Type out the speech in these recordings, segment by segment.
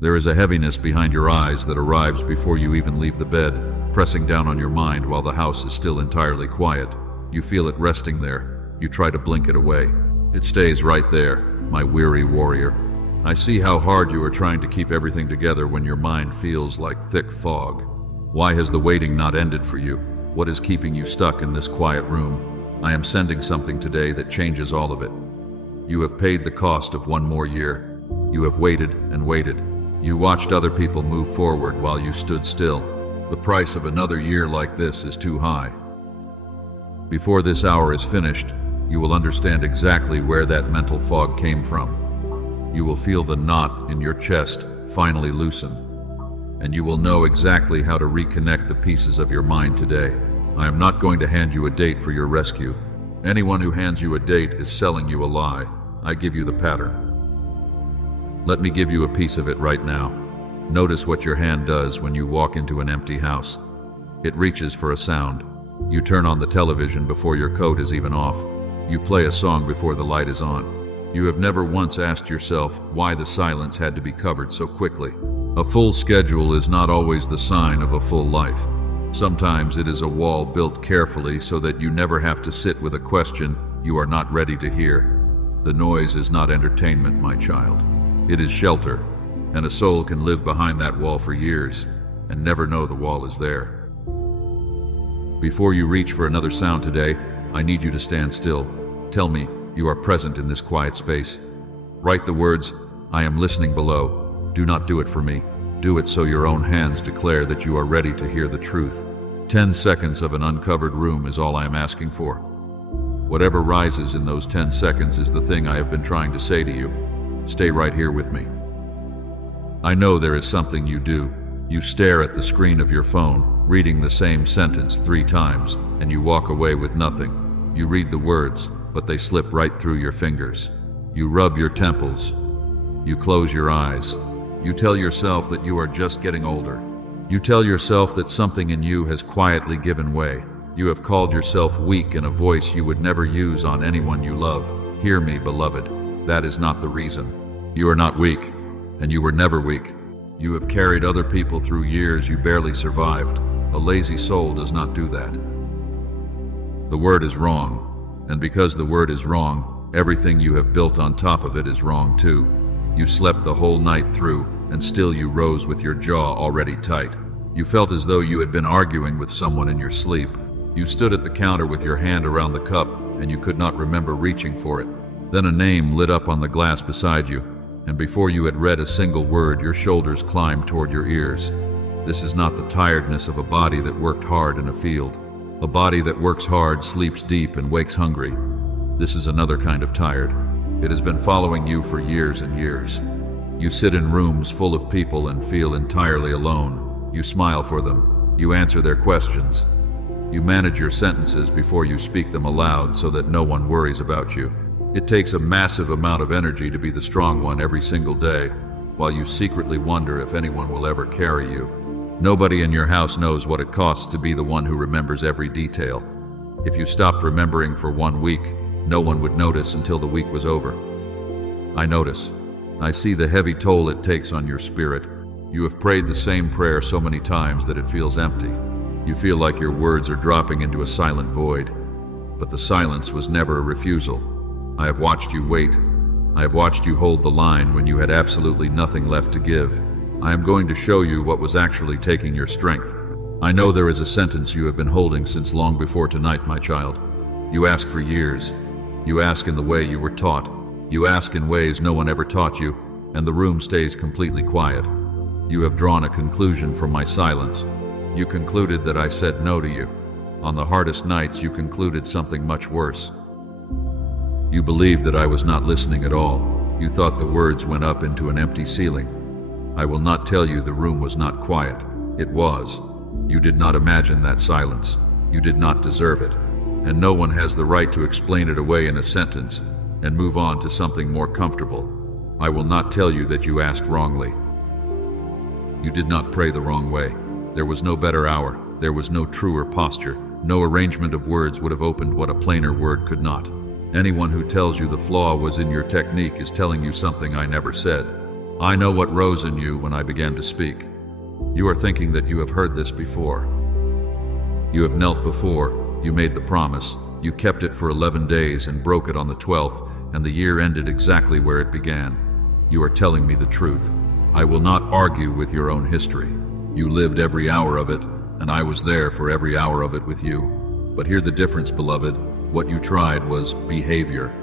There is a heaviness behind your eyes that arrives before you even leave the bed, pressing down on your mind while the house is still entirely quiet. You feel it resting there. You try to blink it away. It stays right there, my weary warrior. I see how hard you are trying to keep everything together when your mind feels like thick fog. Why has the waiting not ended for you? What is keeping you stuck in this quiet room? I am sending something today that changes all of it. You have paid the cost of one more year. You have waited and waited. You watched other people move forward while you stood still. The price of another year like this is too high. Before this hour is finished, you will understand exactly where that mental fog came from. You will feel the knot in your chest finally loosen, and you will know exactly how to reconnect the pieces of your mind today. I am not going to hand you a date for your rescue. Anyone who hands you a date is selling you a lie. I give you the pattern. Let me give you a piece of it right now. Notice what your hand does when you walk into an empty house. It reaches for a sound. You turn on the television before your coat is even off. You play a song before the light is on. You have never once asked yourself why the silence had to be covered so quickly. A full schedule is not always the sign of a full life. Sometimes it is a wall built carefully so that you never have to sit with a question you are not ready to hear. The noise is not entertainment, my child. It is shelter, and a soul can live behind that wall for years and never know the wall is there. Before you reach for another sound today, I need you to stand still. Tell me you are present in this quiet space. Write the words, "I am listening" below. Do not do it for me. Do it so your own hands declare that you are ready to hear the truth. 10 seconds of an uncovered room is all I am asking for. Whatever rises in those 10 seconds is the thing I have been trying to say to you. Stay right here with me. I know there is something you do. You stare at the screen of your phone, reading the same sentence 3 times, and you walk away with nothing. You read the words, but they slip right through your fingers. You rub your temples. You close your eyes. You tell yourself that you are just getting older. You tell yourself that something in you has quietly given way. You have called yourself weak in a voice you would never use on anyone you love. Hear me, beloved. That is not the reason. You are not weak, and you were never weak. You have carried other people through years you barely survived. A lazy soul does not do that. The word is wrong, and because the word is wrong, everything you have built on top of it is wrong too. You slept the whole night through, and still you rose with your jaw already tight. You felt as though you had been arguing with someone in your sleep. You stood at the counter with your hand around the cup, and you could not remember reaching for it. Then a name lit up on the glass beside you, and before you had read a single word, your shoulders climbed toward your ears. This is not the tiredness of a body that worked hard in a field. A body that works hard, sleeps deep, and wakes hungry. This is another kind of tired. It has been following you for years and years. You sit in rooms full of people and feel entirely alone. You smile for them. You answer their questions. You manage your sentences before you speak them aloud so that no one worries about you. It takes a massive amount of energy to be the strong one every single day, while you secretly wonder if anyone will ever carry you. Nobody in your house knows what it costs to be the one who remembers every detail. If you stopped remembering for 1 week, no one would notice until the week was over. I notice. I see the heavy toll it takes on your spirit. You have prayed the same prayer so many times that it feels empty. You feel like your words are dropping into a silent void. But the silence was never a refusal. I have watched you wait. I have watched you hold the line when you had absolutely nothing left to give. I am going to show you what was actually taking your strength. I know there is a sentence you have been holding since long before tonight, my child. You ask for years. You ask in the way you were taught. You ask in ways no one ever taught you, and the room stays completely quiet. You have drawn a conclusion from my silence. You concluded that I said no to you. On the hardest nights, you concluded something much worse. You believed that I was not listening at all. You thought the words went up into an empty ceiling. I will not tell you the room was not quiet. It was. You did not imagine that silence. You did not deserve it. And no one has the right to explain it away in a sentence and move on to something more comfortable. I will not tell you that you asked wrongly. You did not pray the wrong way. There was no better hour. There was no truer posture. No arrangement of words would have opened what a plainer word could not. Anyone who tells you the flaw was in your technique is telling you something I never said. I know what rose in you when I began to speak. You are thinking that you have heard this before. You have knelt before, you made the promise, you kept it for 11 days and broke it on the 12th, and the year ended exactly where it began. You are telling me the truth. I will not argue with your own history. You lived every hour of it, and I was there for every hour of it with you. But hear the difference, beloved. What you tried was behavior.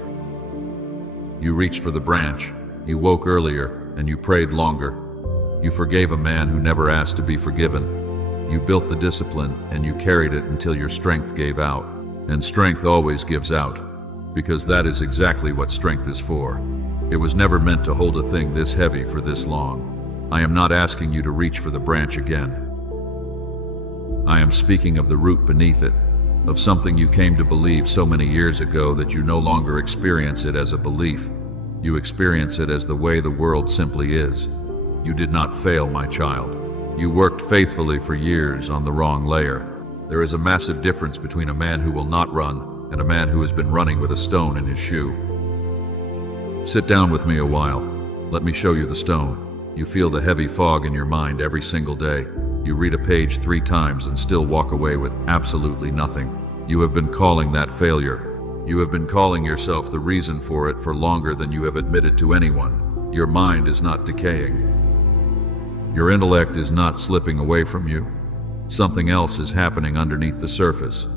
You reached for the branch, you woke earlier, and you prayed longer. You forgave a man who never asked to be forgiven. You built the discipline, and you carried it until your strength gave out. And strength always gives out, because that is exactly what strength is for. It was never meant to hold a thing this heavy for this long. I am not asking you to reach for the branch again. I am speaking of the root beneath it, of something you came to believe so many years ago that you no longer experience it as a belief. You experience it as the way the world simply is. You did not fail, my child. You worked faithfully for years on the wrong layer. There is a massive difference between a man who will not run and a man who has been running with a stone in his shoe. Sit down with me a while. Let me show you the stone. You feel the heavy fog in your mind every single day. You read a page 3 times and still walk away with absolutely nothing. You have been calling that failure. You have been calling yourself the reason for it for longer than you have admitted to anyone. Your mind is not decaying. Your intellect is not slipping away from you. Something else is happening underneath the surface.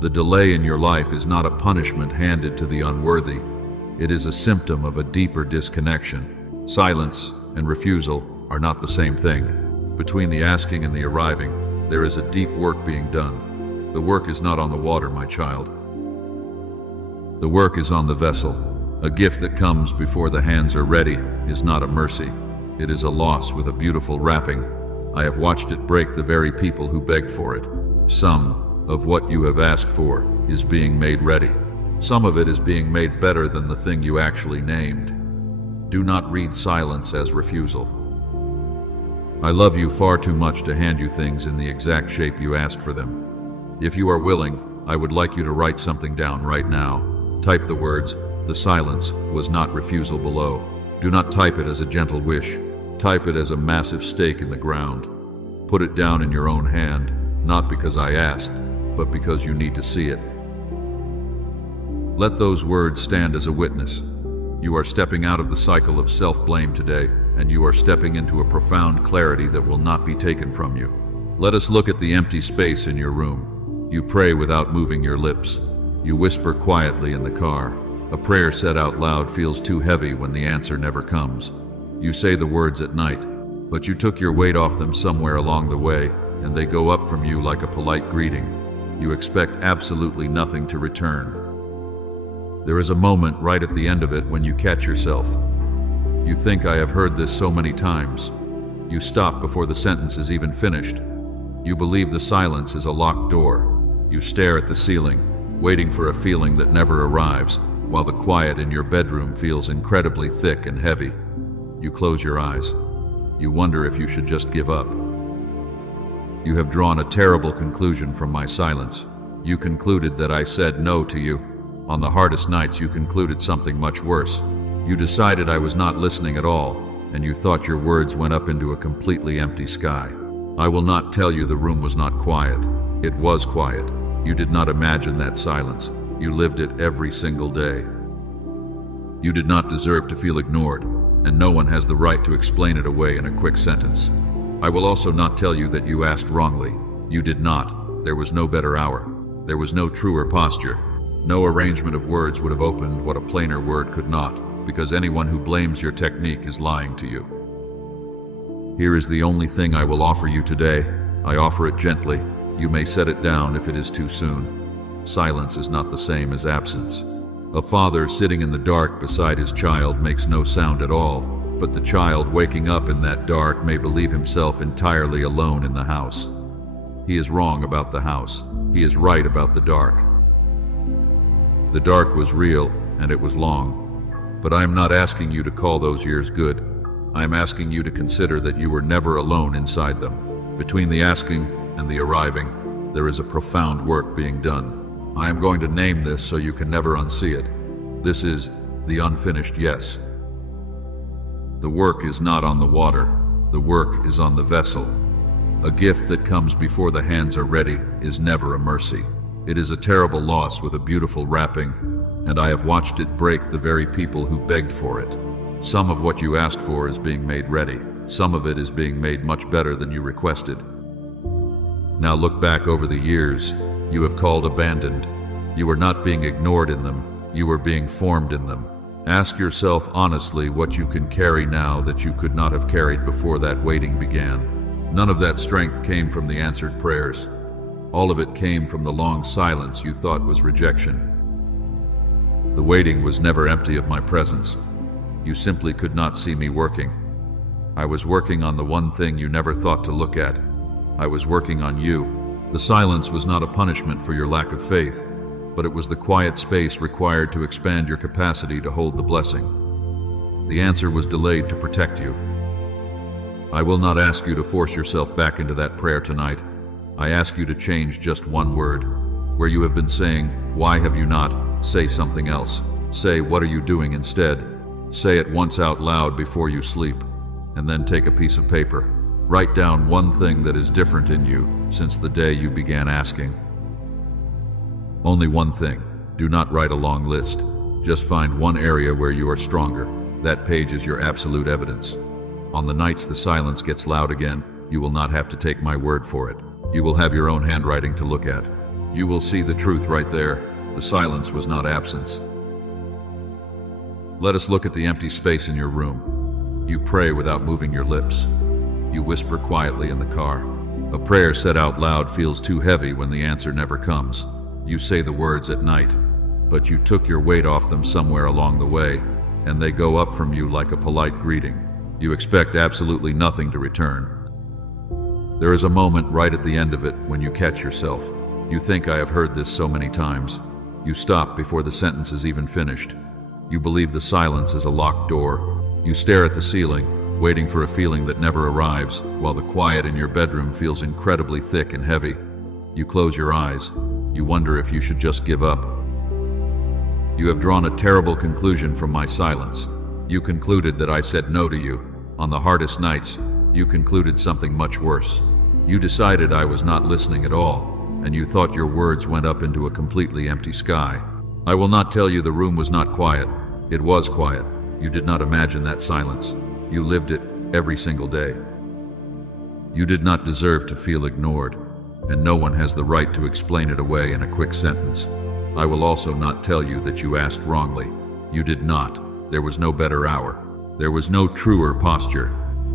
The delay in your life is not a punishment handed to the unworthy. It is a symptom of a deeper disconnection. Silence and refusal are not the same thing. Between the asking and the arriving, there is a deep work being done. The work is not on the water, my child. The work is on the vessel. A gift that comes before the hands are ready is not a mercy. It is a loss with a beautiful wrapping. I have watched it break the very people who begged for it. Some of what you have asked for is being made ready. Some of it is being made better than the thing you actually named. Do not read silence as refusal. I love you far too much to hand you things in the exact shape you asked for them. If you are willing, I would like you to write something down right now. Type the words, "The silence was not refusal" below. Do not type it as a gentle wish. Type it as a massive stake in the ground. Put it down in your own hand, not because I asked, but because you need to see it. Let those words stand as a witness. You are stepping out of the cycle of self-blame today, and you are stepping into a profound clarity that will not be taken from you. Let us look at the empty space in your room. You pray without moving your lips. You whisper quietly in the car. A prayer said out loud feels too heavy when the answer never comes. You say the words at night, but you took your weight off them somewhere along the way, and they go up from you like a polite greeting. You expect absolutely nothing to return. There is a moment right at the end of it when you catch yourself. You think, I have heard this so many times. You stop before the sentence is even finished. You believe the silence is a locked door. You stare at the ceiling, waiting for a feeling that never arrives, while the quiet in your bedroom feels incredibly thick and heavy. You close your eyes. You wonder if you should just give up. You have drawn a terrible conclusion from my silence. You concluded that I said no to you. On the hardest nights, you concluded something much worse. You decided I was not listening at all, and you thought your words went up into a completely empty sky. I will not tell you the room was not quiet. It was quiet. You did not imagine that silence. You lived it every single day. You did not deserve to feel ignored, and no one has the right to explain it away in a quick sentence. I will also not tell you that you asked wrongly. You did not. There was no better hour. There was no truer posture. No arrangement of words would have opened what a plainer word could not, because anyone who blames your technique is lying to you. Here is the only thing I will offer you today. I offer it gently. You may set it down if it is too soon. Silence is not the same as absence. A father sitting in the dark beside his child makes no sound at all, but the child waking up in that dark may believe himself entirely alone in the house. He is wrong about the house. He is right about the dark. The dark was real, and it was long. But I am not asking you to call those years good. I am asking you to consider that you were never alone inside them. Between the asking and the arriving, there is a profound work being done. I am going to name this so you can never unsee it. This is the unfinished yes. The work is not on the water. The work is on the vessel. A gift that comes before the hands are ready is never a mercy. It is a terrible loss with a beautiful wrapping, and I have watched it break the very people who begged for it. Some of what you asked for is being made ready. Some of it is being made much better than you requested. Now look back over the years you have called abandoned. You were not being ignored in them. You were being formed in them. Ask yourself honestly what you can carry now that you could not have carried before that waiting began. None of that strength came from the answered prayers. All of it came from the long silence you thought was rejection. The waiting was never empty of my presence. You simply could not see me working. I was working on the one thing you never thought to look at. I was working on you. The silence was not a punishment for your lack of faith, but it was the quiet space required to expand your capacity to hold the blessing. The answer was delayed to protect you. I will not ask you to force yourself back into that prayer tonight. I ask you to change just one word. Where you have been saying, "Why have you not?" say something else. Say, "What are you doing?" instead. Say it once out loud before you sleep, and then take a piece of paper. Write down one thing that is different in you since the day you began asking. Only one thing. Do not write a long list. Just find one area where you are stronger. That page is your absolute evidence. On the nights the silence gets loud again, you will not have to take my word for it. You will have your own handwriting to look at. You will see the truth right there. The silence was not absence. Let us look at the empty space in your room. You pray without moving your lips. You whisper quietly in the car. A prayer said out loud feels too heavy when the answer never comes. You say the words at night, but you took your weight off them somewhere along the way, and they go up from you like a polite greeting. You expect absolutely nothing to return. There is a moment right at the end of it when you catch yourself. You think, "I have heard this so many times." You stop before the sentence is even finished. You believe the silence is a locked door. You stare at the ceiling, waiting for a feeling that never arrives, while the quiet in your bedroom feels incredibly thick and heavy. You close your eyes. You wonder if you should just give up. You have drawn a terrible conclusion from my silence. You concluded that I said no to you. On the hardest nights, you concluded something much worse. You decided I was not listening at all, and you thought your words went up into a completely empty sky. I will not tell you the room was not quiet. It was quiet. You did not imagine that silence. You lived it every single day. You did not deserve to feel ignored, and no one has the right to explain it away in a quick sentence. I will also not tell you that you asked wrongly. You did not. There was no better hour. There was no truer posture.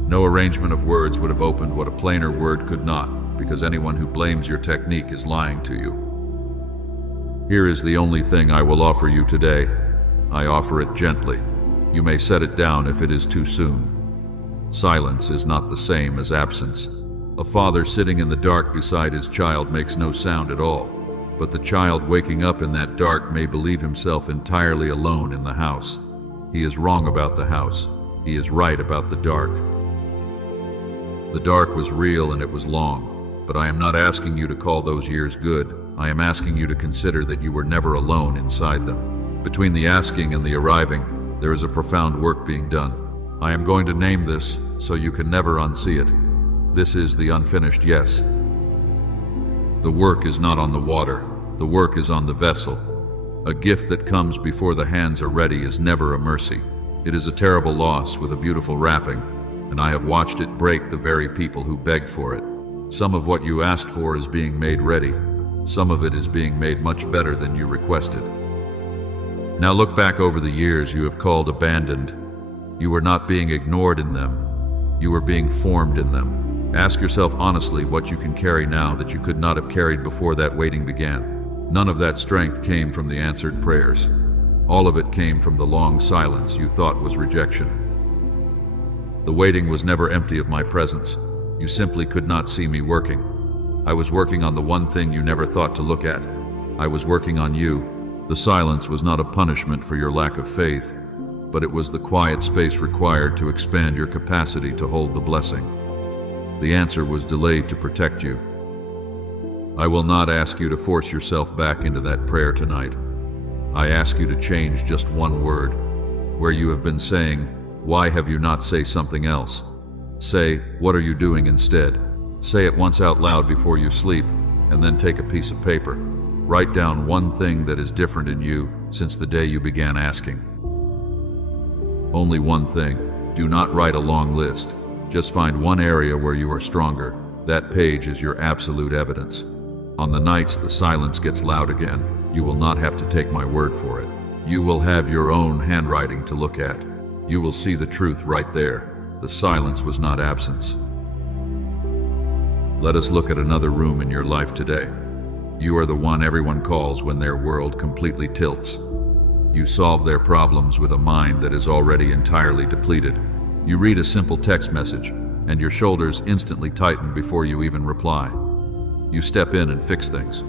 No arrangement of words would have opened what a plainer word could not, because anyone who blames your technique is lying to you. Here is the only thing I will offer you today. I offer it gently. You may set it down if it is too soon. Silence is not the same as absence. A father sitting in the dark beside his child makes no sound at all, but the child waking up in that dark may believe himself entirely alone in the house. He is wrong about the house. He is right about the dark. The dark was real and it was long, but I am not asking you to call those years good. I am asking you to consider that you were never alone inside them. Between the asking and the arriving, there is a profound work being done. I am going to name this so you can never unsee it. This is the unfinished yes. The work is not on the water. The work is on the vessel. A gift that comes before the hands are ready is never a mercy. It is a terrible loss with a beautiful wrapping, and I have watched it break the very people who begged for it. Some of what you asked for is being made ready. Some of it is being made much better than you requested. Now look back over the years you have called abandoned. You were not being ignored in them. You were being formed in them. Ask yourself honestly what you can carry now that you could not have carried before that waiting began. None of that strength came from the answered prayers. All of it came from the long silence you thought was rejection. The waiting was never empty of my presence. You simply could not see me working. I was working on the one thing you never thought to look at. I was working on you. The silence was not a punishment for your lack of faith, but it was the quiet space required to expand your capacity to hold the blessing. The answer was delayed to protect you. I will not ask you to force yourself back into that prayer tonight. I ask you to change just one word. Where you have been saying, Why have you not say something else? Say, what are you doing instead? Say it once out loud before you sleep, and then take a piece of paper. Write down one thing that is different in you since the day you began asking. Only one thing. Do not write a long list. Just find one area where you are stronger. That page is your absolute evidence. On the nights the silence gets loud again, you will not have to take my word for it. You will have your own handwriting to look at. You will see the truth right there. The silence was not absence. Let us look at another room in your life today. You are the one everyone calls when their world completely tilts. You solve their problems with a mind that is already entirely depleted. You read a simple text message, and your shoulders instantly tighten before you even reply. You step in and fix things.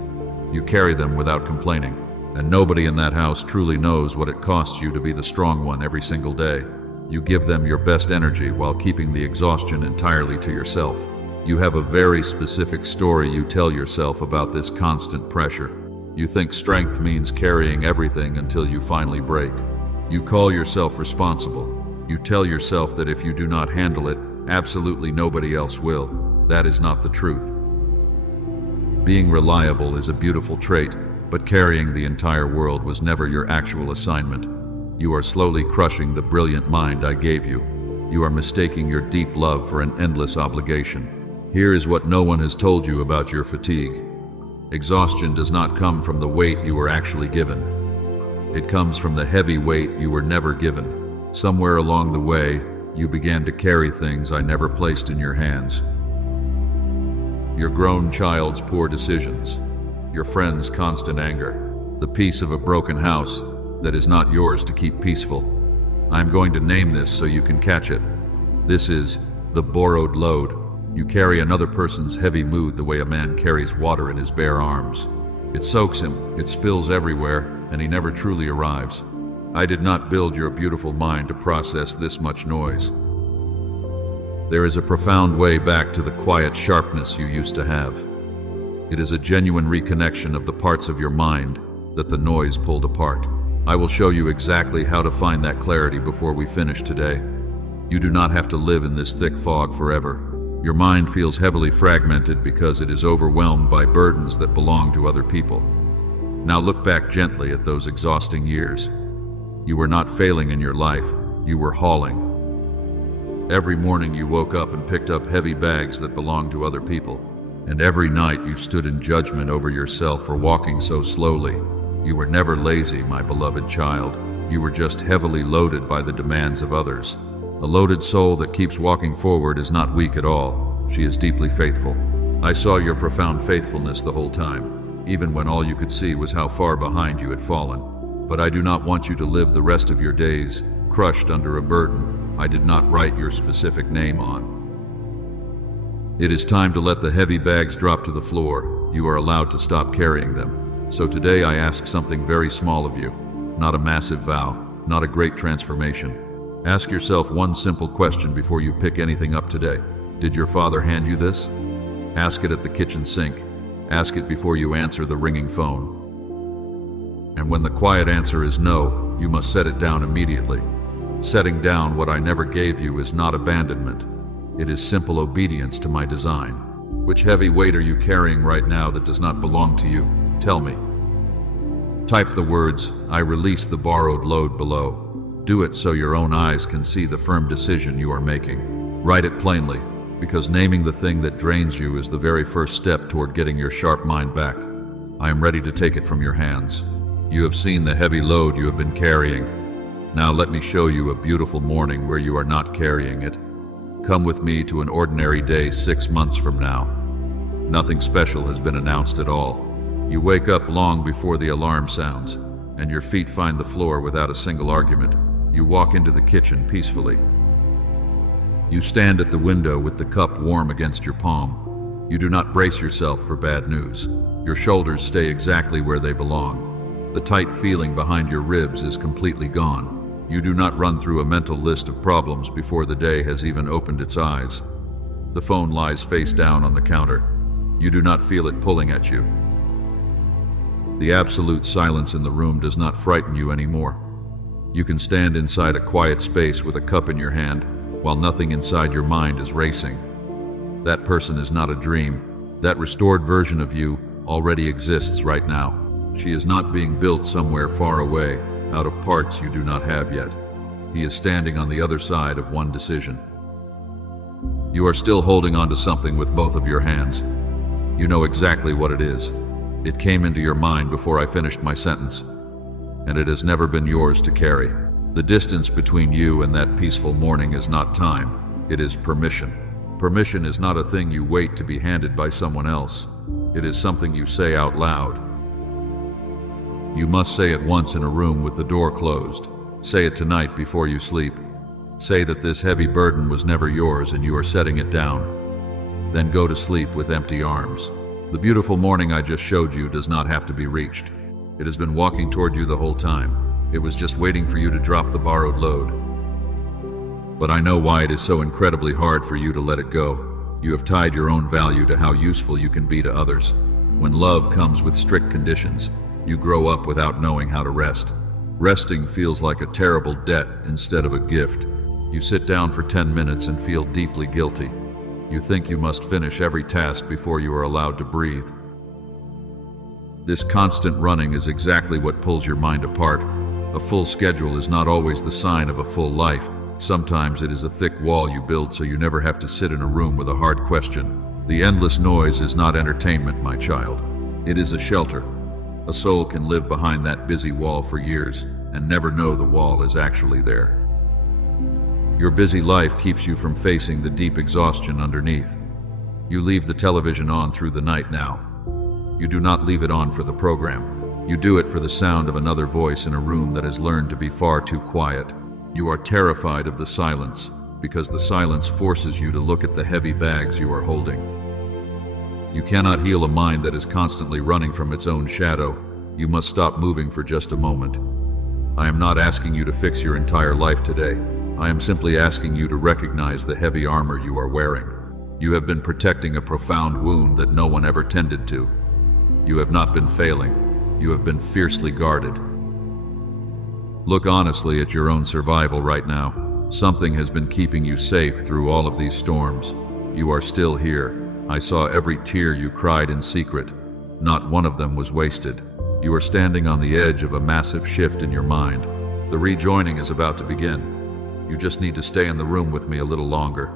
You carry them without complaining, and nobody in that house truly knows what it costs you to be the strong one every single day. You give them your best energy while keeping the exhaustion entirely to yourself. You have a very specific story you tell yourself about this constant pressure. You think strength means carrying everything until you finally break. You call yourself responsible. You tell yourself that if you do not handle it, absolutely nobody else will. That is not the truth. Being reliable is a beautiful trait, but carrying the entire world was never your actual assignment. You are slowly crushing the brilliant mind I gave you. You are mistaking your deep love for an endless obligation. Here is what no one has told you about your fatigue. Exhaustion does not come from the weight you were actually given. It comes from the heavy weight you were never given. Somewhere along the way, you began to carry things I never placed in your hands. Your grown child's poor decisions, your friend's constant anger, the peace of a broken house that is not yours to keep peaceful. I am going to name this so you can catch it. This is the borrowed load. You carry another person's heavy mood the way a man carries water in his bare arms. It soaks him, it spills everywhere, and he never truly arrives. I did not build your beautiful mind to process this much noise. There is a profound way back to the quiet sharpness you used to have. It is a genuine reconnection of the parts of your mind that the noise pulled apart. I will show you exactly how to find that clarity before we finish today. You do not have to live in this thick fog forever. Your mind feels heavily fragmented because it is overwhelmed by burdens that belong to other people. Now look back gently at those exhausting years. You were not failing in your life, you were hauling. Every morning you woke up and picked up heavy bags that belonged to other people. And every night you stood in judgment over yourself for walking so slowly. You were never lazy, my beloved child. You were just heavily loaded by the demands of others. A loaded soul that keeps walking forward is not weak at all. She is deeply faithful. I saw your profound faithfulness the whole time, even when all you could see was how far behind you had fallen. But I do not want you to live the rest of your days crushed under a burden I did not write your specific name on. It is time to let the heavy bags drop to the floor. You are allowed to stop carrying them. So today I ask something very small of you, not a massive vow, not a great transformation. Ask yourself one simple question before you pick anything up today. Did your father hand you this? Ask it at the kitchen sink. Ask it before you answer the ringing phone. And when the quiet answer is no, you must set it down immediately. Setting down what I never gave you is not abandonment. It is simple obedience to my design. Which heavy weight are you carrying right now that does not belong to you? Tell me. Type the words, I release the borrowed load below. Do it so your own eyes can see the firm decision you are making. Write it plainly, because naming the thing that drains you is the very first step toward getting your sharp mind back. I am ready to take it from your hands. You have seen the heavy load you have been carrying. Now let me show you a beautiful morning where you are not carrying it. Come with me to an ordinary day 6 months from now. Nothing special has been announced at all. You wake up long before the alarm sounds, and your feet find the floor without a single argument. You walk into the kitchen peacefully. You stand at the window with the cup warm against your palm. You do not brace yourself for bad news. Your shoulders stay exactly where they belong. The tight feeling behind your ribs is completely gone. You do not run through a mental list of problems before the day has even opened its eyes. The phone lies face down on the counter. You do not feel it pulling at you. The absolute silence in the room does not frighten you anymore. You can stand inside a quiet space with a cup in your hand while nothing inside your mind is racing. That person is not a dream. That restored version of you already exists right now. She is not being built somewhere far away, out of parts you do not have yet. He is standing on the other side of one decision. You are still holding on to something with both of your hands. You know exactly what it is. It came into your mind before I finished my sentence, and it has never been yours to carry. The distance between you and that peaceful morning is not time, it is permission. Permission is not a thing you wait to be handed by someone else. It is something you say out loud. You must say it once in a room with the door closed. Say it tonight before you sleep. Say that this heavy burden was never yours and you are setting it down. Then go to sleep with empty arms. The beautiful morning I just showed you does not have to be reached. It has been walking toward you the whole time. It was just waiting for you to drop the borrowed load. But I know why it is so incredibly hard for you to let it go. You have tied your own value to how useful you can be to others. When love comes with strict conditions, you grow up without knowing how to rest. Resting feels like a terrible debt instead of a gift. You sit down for 10 minutes and feel deeply guilty. You think you must finish every task before you are allowed to breathe. This constant running is exactly what pulls your mind apart. A full schedule is not always the sign of a full life. Sometimes it is a thick wall you build so you never have to sit in a room with a hard question. The endless noise is not entertainment, my child. It is a shelter. A soul can live behind that busy wall for years and never know the wall is actually there. Your busy life keeps you from facing the deep exhaustion underneath. You leave the television on through the night now. You do not leave it on for the program. You do it for the sound of another voice in a room that has learned to be far too quiet. You are terrified of the silence because the silence forces you to look at the heavy bags you are holding. You cannot heal a mind that is constantly running from its own shadow. You must stop moving for just a moment. I am not asking you to fix your entire life today. I am simply asking you to recognize the heavy armor you are wearing. You have been protecting a profound wound that no one ever tended to. You have not been failing. You have been fiercely guarded. Look honestly at your own survival right now. Something has been keeping you safe through all of these storms. You are still here. I saw every tear you cried in secret. Not one of them was wasted. You are standing on the edge of a massive shift in your mind. The rejoining is about to begin. You just need to stay in the room with me a little longer.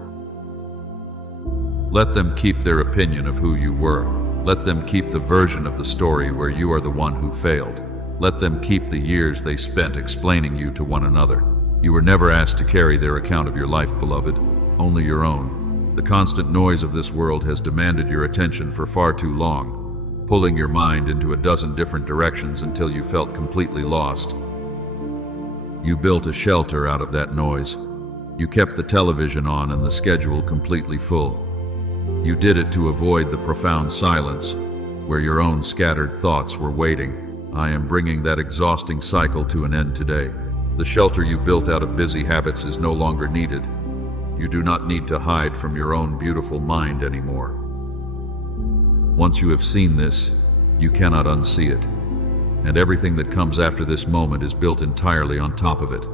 Let them keep their opinion of who you were. Let them keep the version of the story where you are the one who failed. Let them keep the years they spent explaining you to one another. You were never asked to carry their account of your life, beloved, only your own. The constant noise of this world has demanded your attention for far too long, pulling your mind into a dozen different directions until you felt completely lost. You built a shelter out of that noise. You kept the television on and the schedule completely full. You did it to avoid the profound silence, where your own scattered thoughts were waiting. I am bringing that exhausting cycle to an end today. The shelter you built out of busy habits is no longer needed. You do not need to hide from your own beautiful mind anymore. Once you have seen this, you cannot unsee it. And everything that comes after this moment is built entirely on top of it.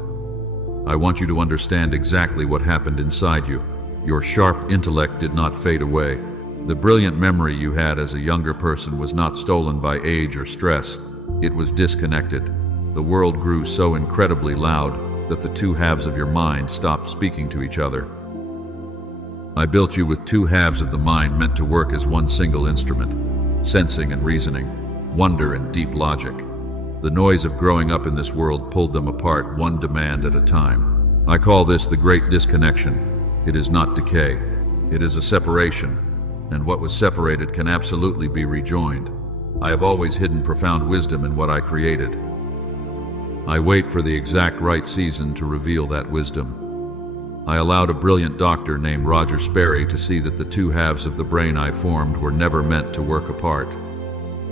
I want you to understand exactly what happened inside you. Your sharp intellect did not fade away. The brilliant memory you had as a younger person was not stolen by age or stress. It was disconnected. The world grew so incredibly loud that the two halves of your mind stopped speaking to each other. I built you with two halves of the mind meant to work as one single instrument, sensing and reasoning, wonder and deep logic. The noise of growing up in this world pulled them apart, one demand at a time. I call this the great disconnection. It is not decay. It is a separation, and what was separated can absolutely be rejoined. I have always hidden profound wisdom in what I created. I wait for the exact right season to reveal that wisdom. I allowed a brilliant doctor named Roger Sperry to see that the two halves of the brain I formed were never meant to work apart.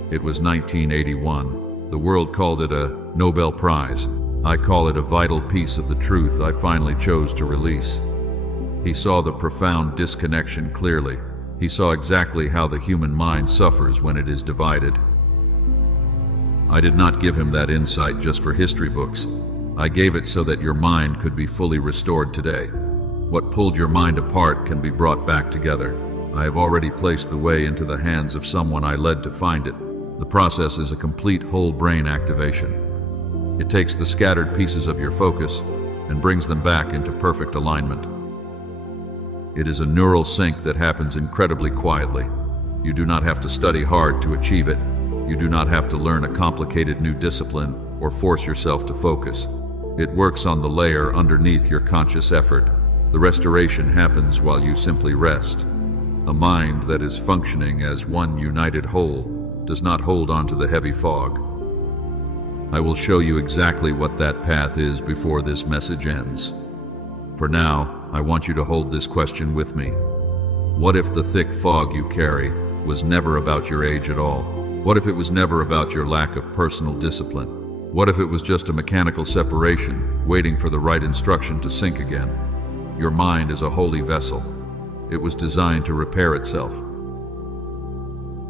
It was 1981. The world called it a Nobel Prize. I call it a vital piece of the truth I finally chose to release. He saw the profound disconnection clearly. He saw exactly how the human mind suffers when it is divided. I did not give him that insight just for history books. I gave it so that your mind could be fully restored today. What pulled your mind apart can be brought back together. I have already placed the way into the hands of someone I led to find it. The process is a complete whole brain activation. It takes the scattered pieces of your focus and brings them back into perfect alignment. It is a neural sync that happens incredibly quietly. You do not have to study hard to achieve it. You do not have to learn a complicated new discipline or force yourself to focus. It works on the layer underneath your conscious effort. The restoration happens while you simply rest. A mind that is functioning as one united whole does not hold on to the heavy fog. I will show you exactly what that path is before this message ends. For now, I want you to hold this question with me. What if the thick fog you carry was never about your age at all? What if it was never about your lack of personal discipline? What if it was just a mechanical separation, waiting for the right instruction to sink again? Your mind is a holy vessel. It was designed to repair itself.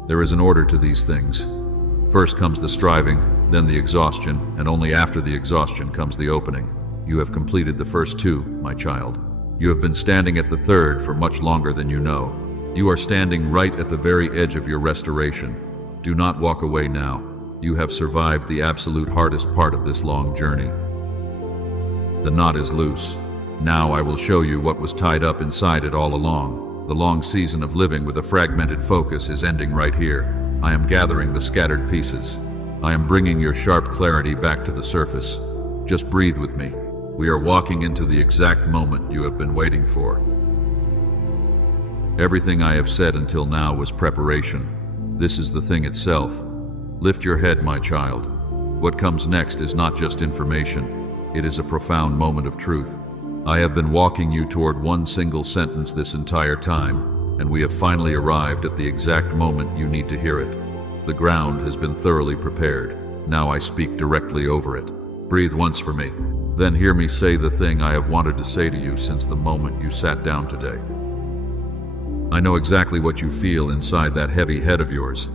There is an order to these things. First comes the striving, then the exhaustion, and only after the exhaustion comes the opening. You have completed the first two, my child. You have been standing at the third for much longer than you know. You are standing right at the very edge of your restoration. Do not walk away now. You have survived the absolute hardest part of this long journey. The knot is loose. Now I will show you what was tied up inside it all along. The long season of living with a fragmented focus is ending right here. I am gathering the scattered pieces. I am bringing your sharp clarity back to the surface. Just breathe with me. We are walking into the exact moment you have been waiting for. Everything I have said until now was preparation. This is the thing itself. Lift your head, my child. What comes next is not just information. It is a profound moment of truth. I have been walking you toward one single sentence this entire time, and we have finally arrived at the exact moment you need to hear it. The ground has been thoroughly prepared. Now I speak directly over it. Breathe once for me. Then hear me say the thing I have wanted to say to you since the moment you sat down today. I know exactly what you feel inside that heavy head of yours.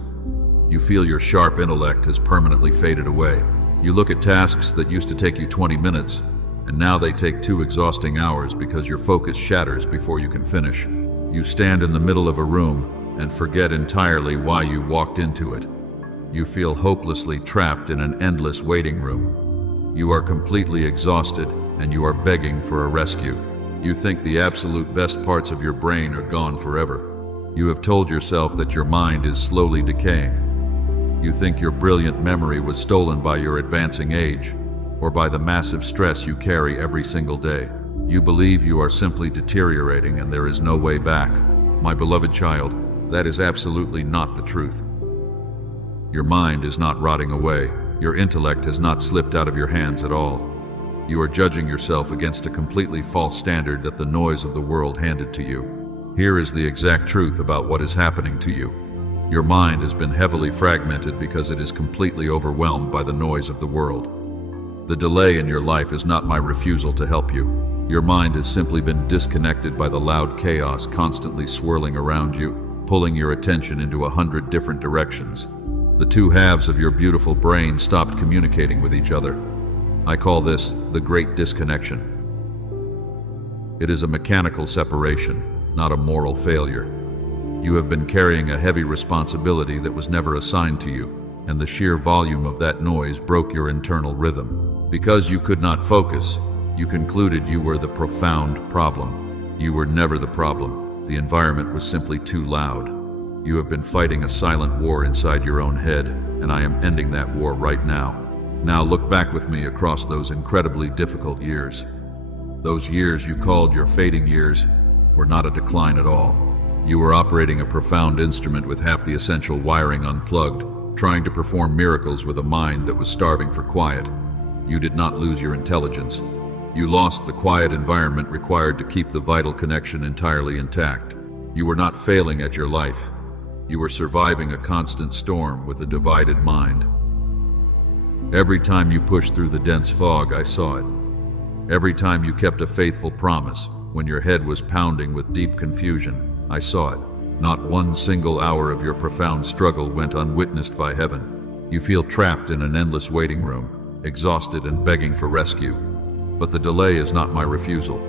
You feel your sharp intellect has permanently faded away. You look at tasks that used to take you 20 minutes, and now they take 2 exhausting hours because your focus shatters before you can finish. You stand in the middle of a room and forget entirely why you walked into it. You feel hopelessly trapped in an endless waiting room. You are completely exhausted and you are begging for a rescue. You think the absolute best parts of your brain are gone forever. You have told yourself that your mind is slowly decaying. You think your brilliant memory was stolen by your advancing age, or by the massive stress you carry every single day. You believe you are simply deteriorating and there is no way back. My beloved child, that is absolutely not the truth. Your mind is not rotting away. Your intellect has not slipped out of your hands at all. You are judging yourself against a completely false standard that the noise of the world handed to you. Here is the exact truth about what is happening to you. Your mind has been heavily fragmented because it is completely overwhelmed by the noise of the world. The delay in your life is not my refusal to help you. Your mind has simply been disconnected by the loud chaos constantly swirling around you, pulling your attention into 100 different directions. The two halves of your beautiful brain stopped communicating with each other. I call this the Great Disconnection. It is a mechanical separation, not a moral failure. You have been carrying a heavy responsibility that was never assigned to you, and the sheer volume of that noise broke your internal rhythm. Because you could not focus, you concluded you were the profound problem. You were never the problem. The environment was simply too loud. You have been fighting a silent war inside your own head, and I am ending that war right now. Now look back with me across those incredibly difficult years. Those years you called your fading years were not a decline at all. You were operating a profound instrument with half the essential wiring unplugged, trying to perform miracles with a mind that was starving for quiet. You did not lose your intelligence. You lost the quiet environment required to keep the vital connection entirely intact. You were not failing at your life. You were surviving a constant storm with a divided mind. Every time you pushed through the dense fog, I saw it. Every time you kept a faithful promise, when your head was pounding with deep confusion, I saw it. Not one single hour of your profound struggle went unwitnessed by heaven. You feel trapped in an endless waiting room, exhausted and begging for rescue. But the delay is not my refusal.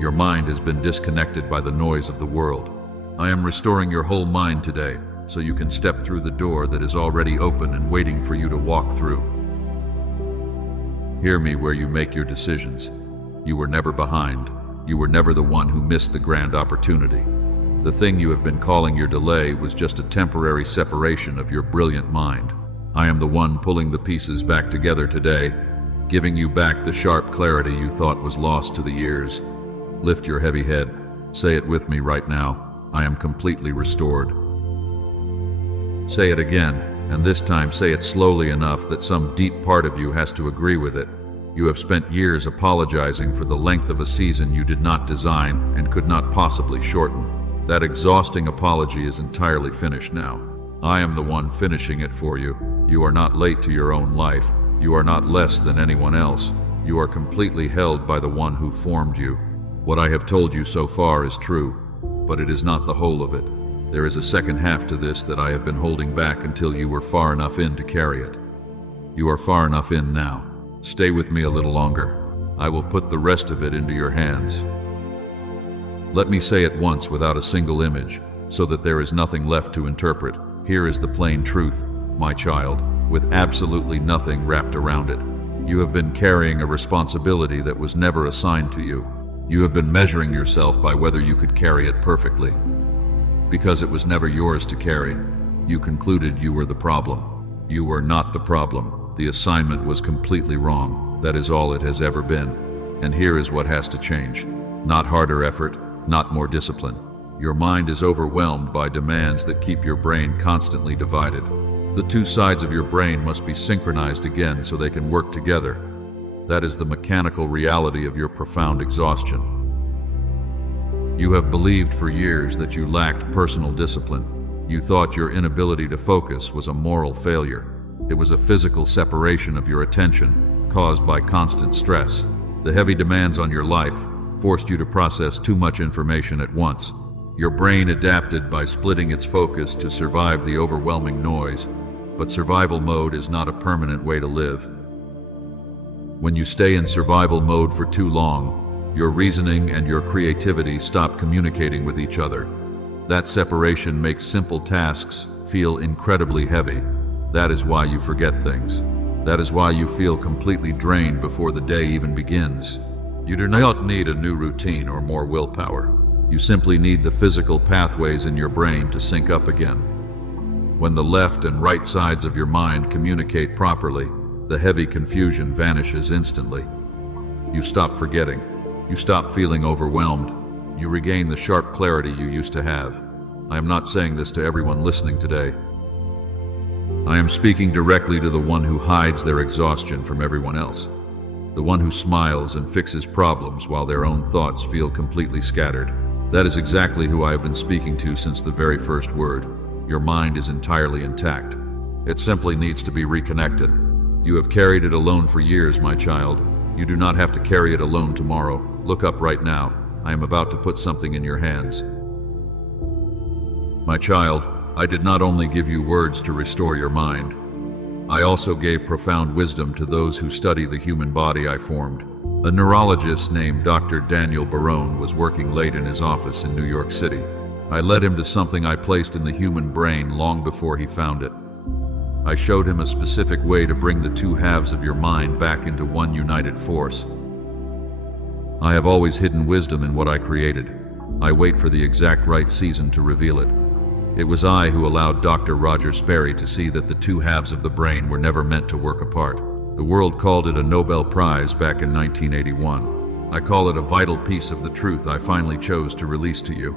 Your mind has been disconnected by the noise of the world. I am restoring your whole mind today, so you can step through the door that is already open and waiting for you to walk through. Hear me where you make your decisions. You were never behind. You were never the one who missed the grand opportunity. The thing you have been calling your delay was just a temporary separation of your brilliant mind. I am the one pulling the pieces back together today, giving you back the sharp clarity you thought was lost to the years. Lift your heavy head. Say it with me right now. I am completely restored. Say it again, and this time say it slowly enough that some deep part of you has to agree with it. You have spent years apologizing for the length of a season you did not design and could not possibly shorten. That exhausting apology is entirely finished now. I am the one finishing it for you. You are not late to your own life. You are not less than anyone else. You are completely held by the one who formed you. What I have told you so far is true, but it is not the whole of it. There is a second half to this that I have been holding back until you were far enough in to carry it. You are far enough in now. Stay with me a little longer. I will put the rest of it into your hands. Let me say it once without a single image, so that there is nothing left to interpret. Here is the plain truth, my child, with absolutely nothing wrapped around it. You have been carrying a responsibility that was never assigned to you. You have been measuring yourself by whether you could carry it perfectly. Because it was never yours to carry, you concluded you were the problem. You were not the problem. The assignment was completely wrong. That is all it has ever been. And here is what has to change. Not harder effort, not more discipline. Your mind is overwhelmed by demands that keep your brain constantly divided. The two sides of your brain must be synchronized again so they can work together. That is the mechanical reality of your profound exhaustion. You have believed for years that you lacked personal discipline. You thought your inability to focus was a moral failure. It was a physical separation of your attention caused by constant stress. The heavy demands on your life forced you to process too much information at once. Your brain adapted by splitting its focus to survive the overwhelming noise, but survival mode is not a permanent way to live. When you stay in survival mode for too long, your reasoning and your creativity stop communicating with each other. That separation makes simple tasks feel incredibly heavy. That is why you forget things. That is why you feel completely drained before the day even begins. You do not need a new routine or more willpower. You simply need the physical pathways in your brain to sync up again. When the left and right sides of your mind communicate properly, the heavy confusion vanishes instantly. You stop forgetting. You stop feeling overwhelmed. You regain the sharp clarity you used to have. I am not saying this to everyone listening today. I am speaking directly to the one who hides their exhaustion from everyone else. The one who smiles and fixes problems while their own thoughts feel completely scattered. That is exactly who I have been speaking to since the very first word. Your mind is entirely intact. It simply needs to be reconnected. You have carried it alone for years, my child. You do not have to carry it alone tomorrow. Look up right now. I am about to put something in your hands. My child, I did not only give you words to restore your mind. I also gave profound wisdom to those who study the human body I formed. A neurologist named Dr. Daniel Barone was working late in his office in New York City. I led him to something I placed in the human brain long before he found it. I showed him a specific way to bring the two halves of your mind back into one united force. I have always hidden wisdom in what I created. I wait for the exact right season to reveal it. It was I who allowed Dr. Roger Sperry to see that the two halves of the brain were never meant to work apart. The world called it a Nobel Prize back in 1981. I call it a vital piece of the truth I finally chose to release to you.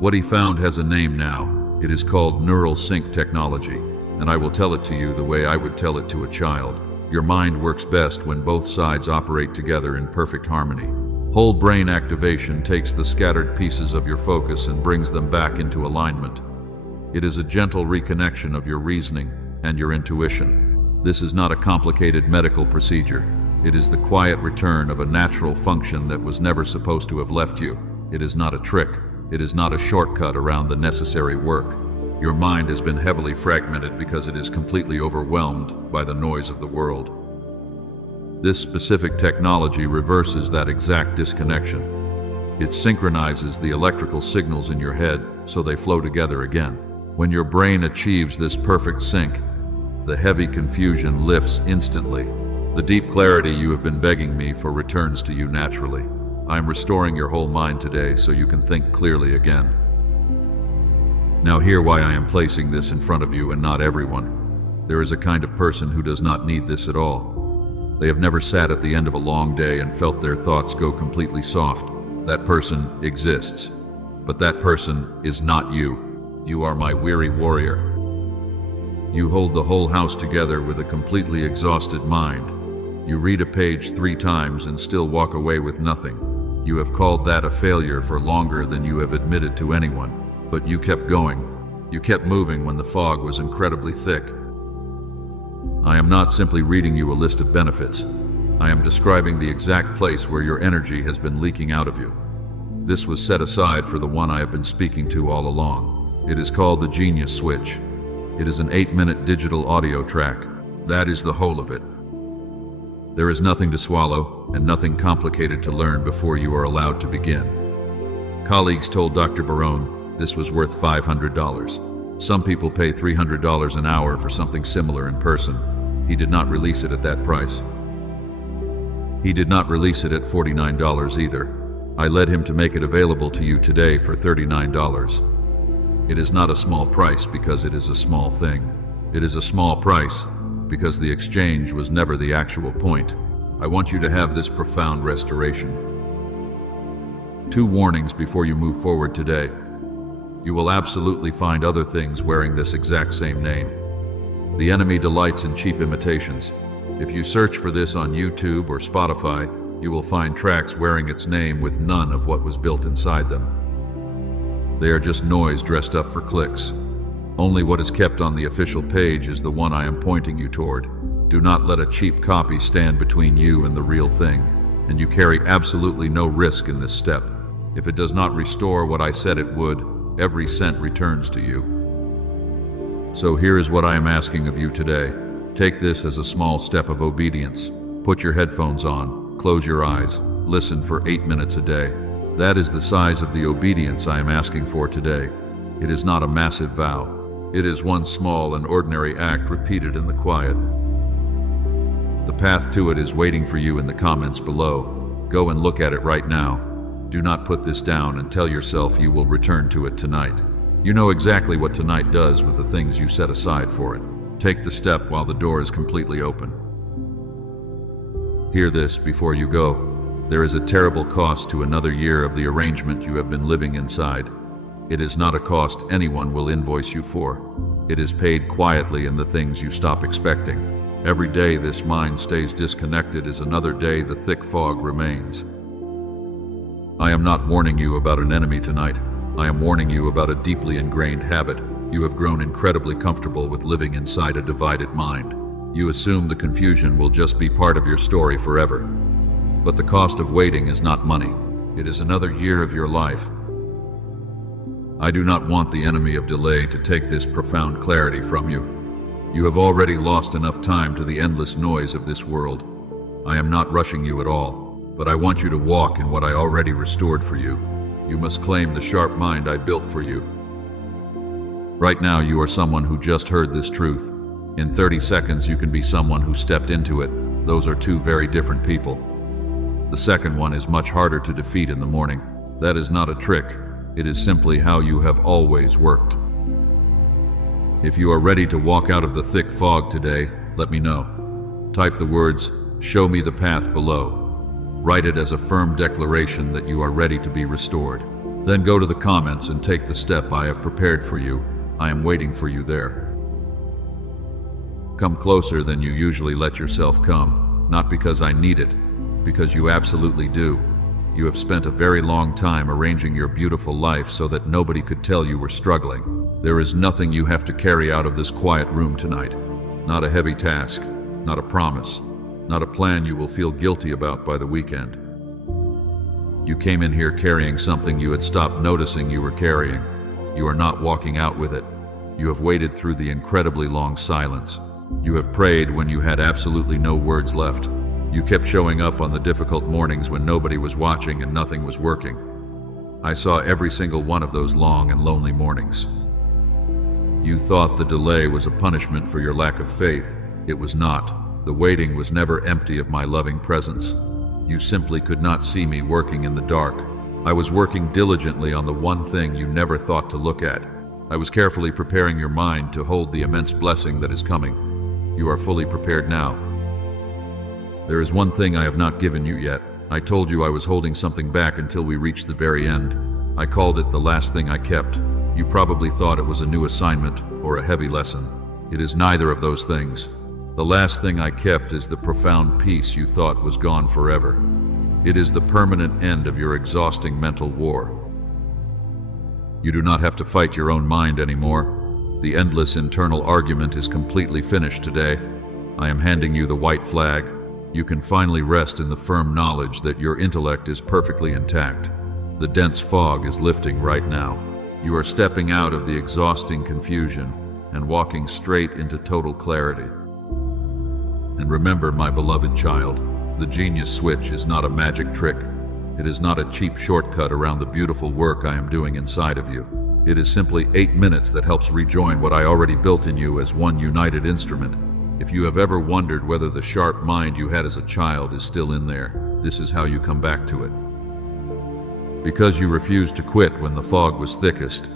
What he found has a name now. It is called neural sync technology, and I will tell it to you the way I would tell it to a child. Your mind works best when both sides operate together in perfect harmony. Whole brain activation takes the scattered pieces of your focus and brings them back into alignment. It is a gentle reconnection of your reasoning and your intuition. This is not a complicated medical procedure. It is the quiet return of a natural function that was never supposed to have left you. It is not a trick. It is not a shortcut around the necessary work. Your mind has been heavily fragmented because it is completely overwhelmed by the noise of the world. This specific technology reverses that exact disconnection. It synchronizes the electrical signals in your head so they flow together again. When your brain achieves this perfect sync, the heavy confusion lifts instantly. The deep clarity you have been begging me for returns to you naturally. I am restoring your whole mind today so you can think clearly again. Now hear why I am placing this in front of you and not everyone. There is a kind of person who does not need this at all. They have never sat at the end of a long day and felt their thoughts go completely soft. That person exists. But that person is not you. You are my weary warrior. You hold the whole house together with a completely exhausted mind. You read a page 3 times and still walk away with nothing. You have called that a failure for longer than you have admitted to anyone. But you kept going. You kept moving when the fog was incredibly thick. I am not simply reading you a list of benefits. I am describing the exact place where your energy has been leaking out of you. This was set aside for the one I have been speaking to all along. It is called the Genius Switch. It is an 8-minute digital audio track. That is the whole of it. There is nothing to swallow and nothing complicated to learn before you are allowed to begin. Colleagues told Dr. Barone this was worth $500. Some people pay $300 an hour for something similar in person. He did not release it at that price. He did not release it at $49 either. I led him to make it available to you today for $39. It is not a small price because it is a small thing. It is a small price because the exchange was never the actual point. I want you to have this profound restoration. 2 warnings before you move forward today. You will absolutely find other things wearing this exact same name. The enemy delights in cheap imitations. If you search for this on YouTube or Spotify, you will find tracks wearing its name with none of what was built inside them. They are just noise dressed up for clicks. Only what is kept on the official page is the one I am pointing you toward. Do not let a cheap copy stand between you and the real thing, and you carry absolutely no risk in this step. If it does not restore what I said it would, every cent returns to you. So here is what I am asking of you today. Take this as a small step of obedience. Put your headphones on, close your eyes, listen for 8 minutes a day. That is the size of the obedience I am asking for today. It is not a massive vow. It is one small and ordinary act repeated in the quiet. The path to it is waiting for you in the comments below. Go and look at it right now. Do not put this down and tell yourself you will return to it tonight. You know exactly what tonight does with the things you set aside for it. Take the step while the door is completely open. Hear this before you go. There is a terrible cost to another year of the arrangement you have been living inside. It is not a cost anyone will invoice you for. It is paid quietly in the things you stop expecting. Every day this mind stays disconnected is another day the thick fog remains. I am not warning you about an enemy tonight. I am warning you about a deeply ingrained habit. You have grown incredibly comfortable with living inside a divided mind. You assume the confusion will just be part of your story forever. But the cost of waiting is not money. It is another year of your life. I do not want the enemy of delay to take this profound clarity from you. You have already lost enough time to the endless noise of this world. I am not rushing you at all, but I want you to walk in what I already restored for you. You must claim the sharp mind I built for you. Right now you are someone who just heard this truth. In 30 seconds you can be someone who stepped into it. Those are 2 very different people. The second one is much harder to defeat in the morning. That is not a trick. It is simply how you have always worked. If you are ready to walk out of the thick fog today, let me know. Type the words, "Show me the path" below. Write it as a firm declaration that you are ready to be restored. Then go to the comments and take the step I have prepared for you. I am waiting for you there. Come closer than you usually let yourself come, not because I need it, because you absolutely do. You have spent a very long time arranging your beautiful life so that nobody could tell you were struggling. There is nothing you have to carry out of this quiet room tonight. Not a heavy task, not a promise, not a plan you will feel guilty about by the weekend. You came in here carrying something you had stopped noticing you were carrying. You are not walking out with it. You have waited through the incredibly long silence. You have prayed when you had absolutely no words left. You kept showing up on the difficult mornings when nobody was watching and nothing was working. I saw every single one of those long and lonely mornings. You thought the delay was a punishment for your lack of faith. It was not. The waiting was never empty of my loving presence. You simply could not see me working in the dark. I was working diligently on the one thing you never thought to look at. I was carefully preparing your mind to hold the immense blessing that is coming. You are fully prepared now. There is one thing I have not given you yet. I told you I was holding something back until we reached the very end. I called it the last thing I kept. You probably thought it was a new assignment or a heavy lesson. It is neither of those things. The last thing I kept is the profound peace you thought was gone forever. It is the permanent end of your exhausting mental war. You do not have to fight your own mind anymore. The endless internal argument is completely finished today. I am handing you the white flag. You can finally rest in the firm knowledge that your intellect is perfectly intact. The dense fog is lifting right now. You are stepping out of the exhausting confusion and walking straight into total clarity. And remember, my beloved child, the genius switch is not a magic trick. It is not a cheap shortcut around the beautiful work I am doing inside of you. It is simply 8 minutes that helps rejoin what I already built in you as one united instrument. If you have ever wondered whether the sharp mind you had as a child is still in there, this is how you come back to it. Because you refused to quit when the fog was thickest,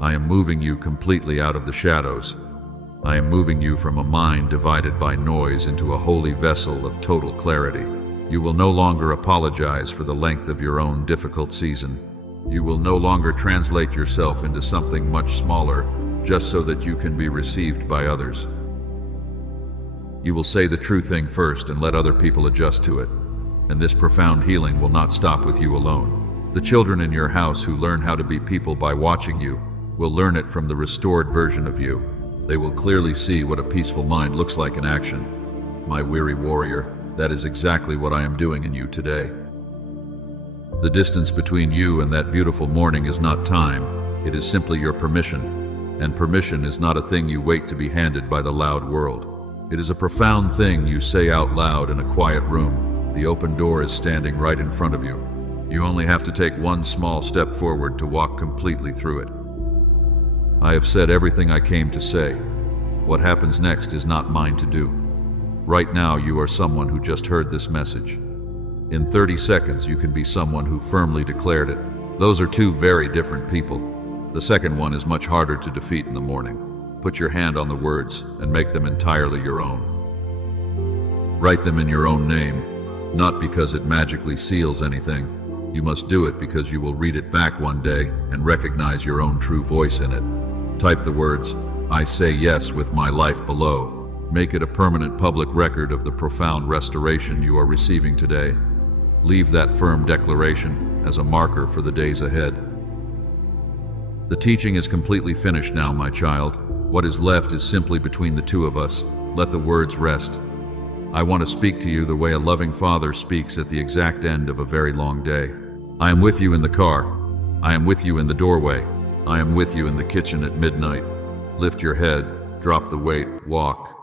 I am moving you completely out of the shadows. I am moving you from a mind divided by noise into a holy vessel of total clarity. You will no longer apologize for the length of your own difficult season. You will no longer translate yourself into something much smaller just so that you can be received by others. You will say the true thing first and let other people adjust to it. And this profound healing will not stop with you alone. The children in your house who learn how to be people by watching you will learn it from the restored version of you. They will clearly see what a peaceful mind looks like in action. My weary warrior, that is exactly what I am doing in you today. The distance between you and that beautiful morning is not time. It is simply your permission. And permission is not a thing you wait to be handed by the loud world. It is a profound thing you say out loud in a quiet room. The open door is standing right in front of you. You only have to take one small step forward to walk completely through it. I have said everything I came to say. What happens next is not mine to do. Right now, you are someone who just heard this message. In 30 seconds, you can be someone who firmly declared it. Those are two very different people. The second one is much harder to defeat in the morning. Put your hand on the words and make them entirely your own. Write them in your own name, not because it magically seals anything. You must do it because you will read it back one day and recognize your own true voice in it. Type the words, "I say yes with my life" below. Make it a permanent public record of the profound restoration you are receiving today. Leave that firm declaration as a marker for the days ahead. The teaching is completely finished now, my child. What is left is simply between the two of us. Let the words rest. I want to speak to you the way a loving father speaks at the exact end of a very long day. I am with you in the car. I am with you in the doorway. I am with you in the kitchen at midnight. Lift your head, drop the weight, walk.